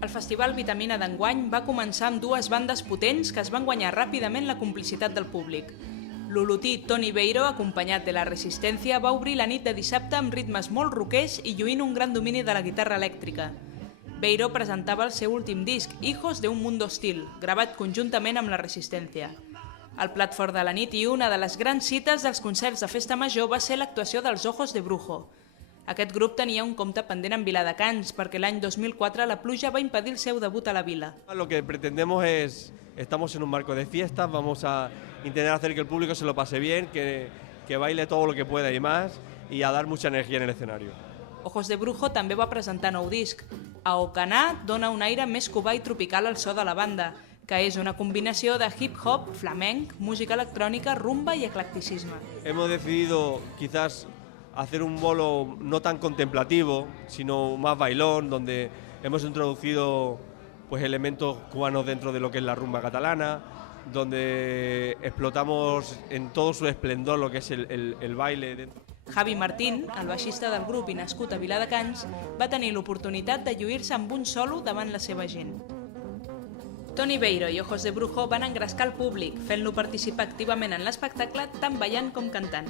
El Festival Vitamina d'enguany va començar amb dues bandes potents que es van guanyar ràpidament la complicitat del públic. L'olotí Toni Beiro, acompanyat de La Resistencia, va obrir la nit de dissabte amb ritmes molt roquers i lluint un gran domini de la guitarra elèctrica. Beiro presentava el seu últim disc, Hijos de un mundo hostil, gravat conjuntament amb La Resistencia. El plat fort de la nit i una de les grans cites dels concerts de festa major va ser l'actuació dels Ojos de Brujo. Aquest grup tenia un compte pendent en Viladecans perquè l'any 2004 la pluja va impedir el seu debut a la vila. Lo que pretendemos es, estamos en un marco de fiestas, vamos a intentar hacer que el público se lo pase bien, que baile todo lo que pueda y más, y a dar mucha energía en el escenario. Ojos de Brujo també va presentar nou disc. A Ocaná dona un aire més cubà i tropical al so de la banda, que és una combinació de hip-hop, flamenc, música electrònica, rumba i eclecticisme. Hemos decidido quizás hacer un bolo no tan contemplativo, sino más bailón, donde hemos introducido pues, elementos cubanos dentro de lo que es la rumba catalana, donde explotamos en todo su esplendor lo que es el baile. Javi Martín, el baixista del grup i nascut a Viladecans, va tenir l'oportunitat de lluir-se amb un solo davant la seva gent. Toni Beiro i Ojos de Brujo van engrescar el públic, fent-lo participar activament en l'espectacle tant ballant com cantant.